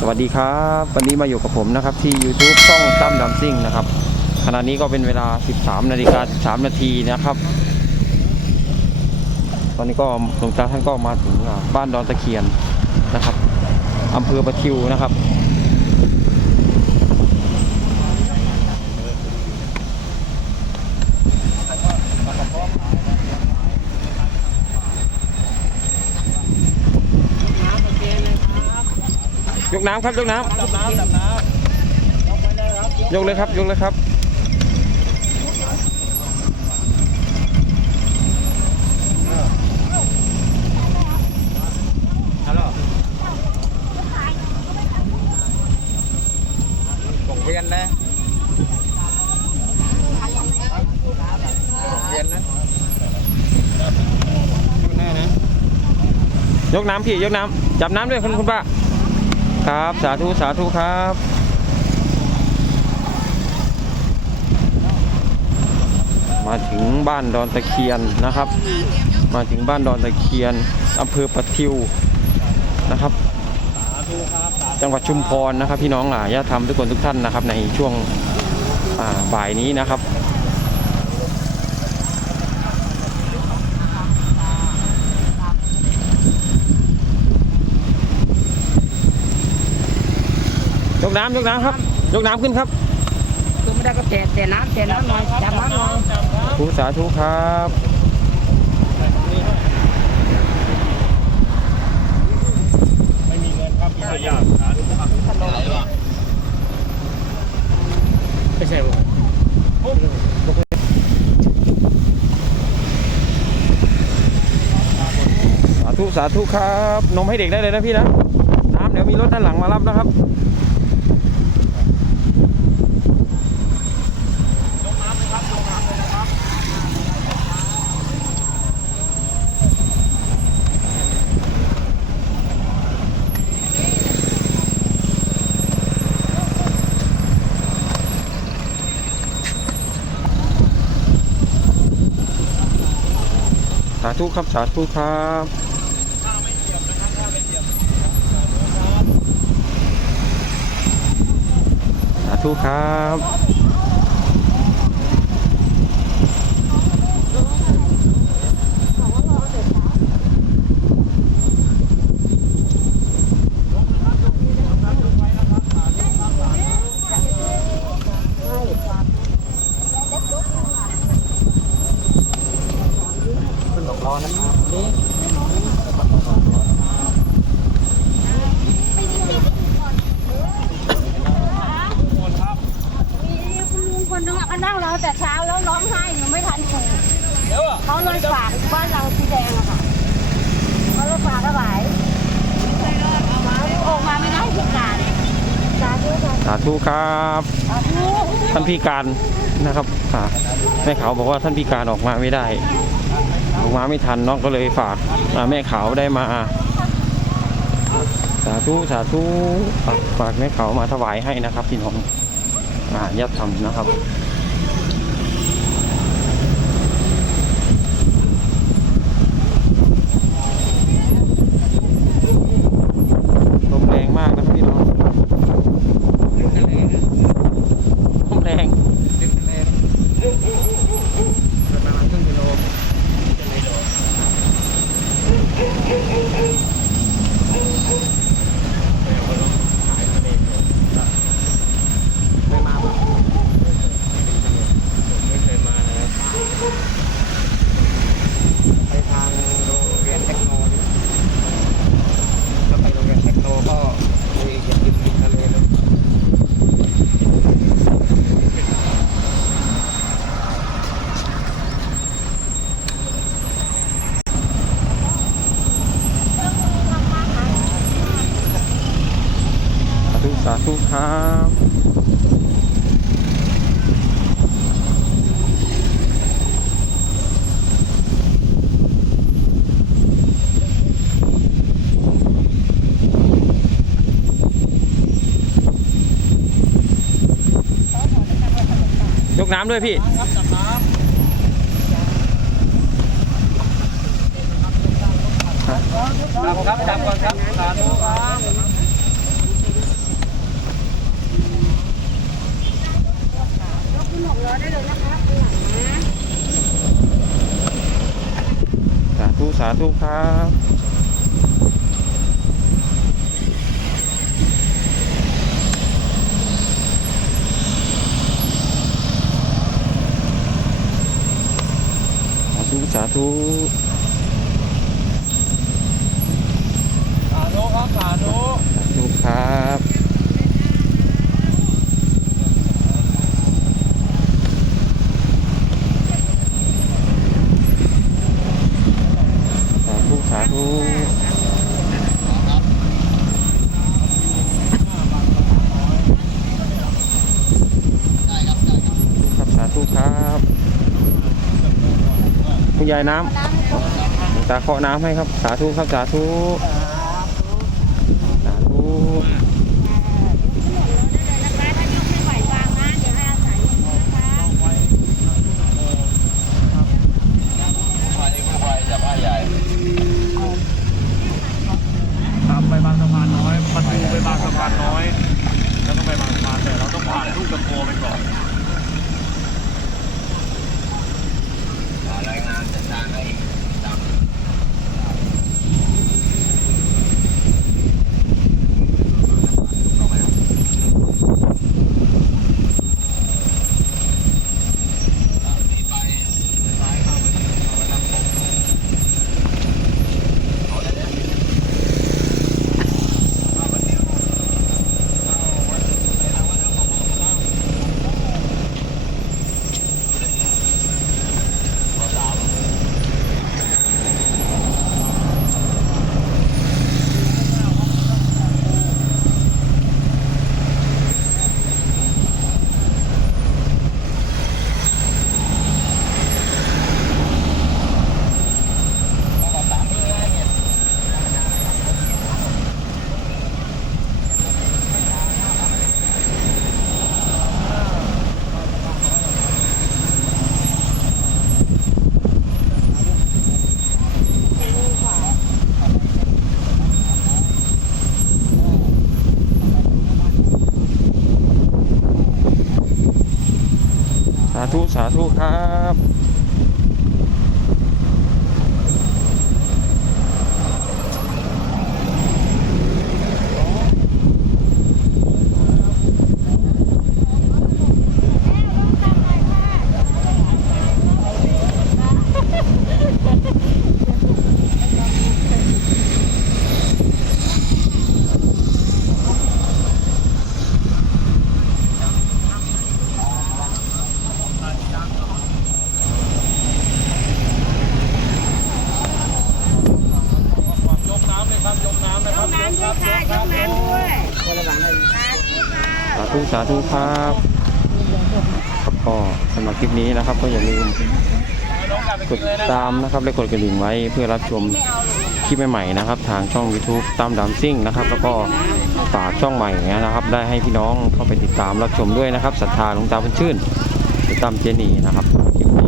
สวัสดีครับ วันนี้มาอยู่กับผมนะครับที่ YouTube ช่องตั้มดัมซิ่งนะครับขณะนี้ก็เป็นเวลา 13 นาฬิกา 13 นาทีนะครับ ตอนนี้ก็หลวงตาท่านก็มาถึงบ้านดอนตะเคียนนะครับอำเภอประทิวนะครับ กน้ำครับยกน้ำดับน้ำดับน้ำยกไปเลยครับยกเลยครับยกเลยครับฮัลโหลส่งเวียนนะส่งเวียนนะดูหน้านะยกน้ำพี่ยกน้ำจับน้ำด้วยคุณคุณป้า ครับ สาธุ สาธุครับมาถึงบ้านดอนตะเคียนนะครับ มาถึงบ้านดอนตะเคียนอำเภอปะทิวนะครับ จังหวัดชุมพรนะครับ พี่น้องอะญาติธรรมทุกคนทุกท่านนะครับ ในช่วงบ่ายนี้นะครับ น้ำยกน้ำครับ ยกน้ำขึ้นครับคือไม่ได้ก็เตะเตะน้ำเตะน้ำหน่อยจับน้ำหน่อยทูสาธุครับไม่มีเงินครับไม่ยากสาธุครับไม่ใช่ผมสาธุสาธุครับ นมให้เด็กได้เลยนะพี่นะ น้ำเดี๋ยวมีรถด้านหลังมารับนะครับาธุครับสาธุครับสาธุครับ ขึ้นหลอกล้อนะนี่ มีคุณลุงคนนึงอะก็นั่งรอ แต่เช้าแล้วร้องไห้หนูไม่ทันถูกเขาเลยฝากบ้านเราสีแดงอะค่ะเขาเลยฝากเอาไว้ออกมาไม่ได้ทุกการสาธุค่ะสาธุครับสาธุท่านพิการนะครับอ่าแม่ขาวบอกว่าท่านพิการออกมาไม่ได้ ออกมาไม่ทันน้องก็เลยฝากอ่าแม่ขาวได้มา สาธุสาธุฝากฝากแม่ขาวมาถวายให้นะครับพี่น้องอ่าญาติธรรมนะครับ ลมแรงมากนะครับพี่น้องลมแรง ประมาณครึ่งกิโลจะเลยโดนไม่มาปะไม่เคยมานะครับไปทางโรงเรียนเทคโนโลยีแล้วไปโรงเรียนเทคโนก็มีเห็นริมทะเลเลย สาธุสาธุ ครับยกน้ำด้วยพี่ ครับจับน้ำครับครับจับก่อนครับสาธุครับ สาธุครับสาธุ สาธุครับ สาธุ สาธุ ครับสาธุครับคุณยายน้ำหลวงตาเคาะน้ำให้ครับ สาธุครับสาธุ สาธุ ครับไปบางสะพานน้อยประตูไปบางสะ พานน้อย แล้วก็ไปบางสะพานแต่เราต้องผ่านลูกตะโพไปก่อนรายงานจัดกางไห้ตา ธุสาธุครับ ยกน้ำเลยครับ ยกน้ำนะครับ ยกครับยกครับยก คนละหลังได้ สาธุสาธุครับครับก็สำหรับคลิปนี้นะครับ ก็อย่าลืมกดติดตามนะครับและกดกระดิ่งไว้เพื่อรับชมคลิปใหม่ๆนะครับ ทางช่อง YouTube ตามดามซิ่งนะครับ แล้วก็ฝากช่องใหม่นะครับ ได้ให้พี่น้องเข้าไปติดตามรับชมด้วยนะครับศรัทธาหลวงตาบุญชื่นติดตามเจนี่นะครับคลิปนี้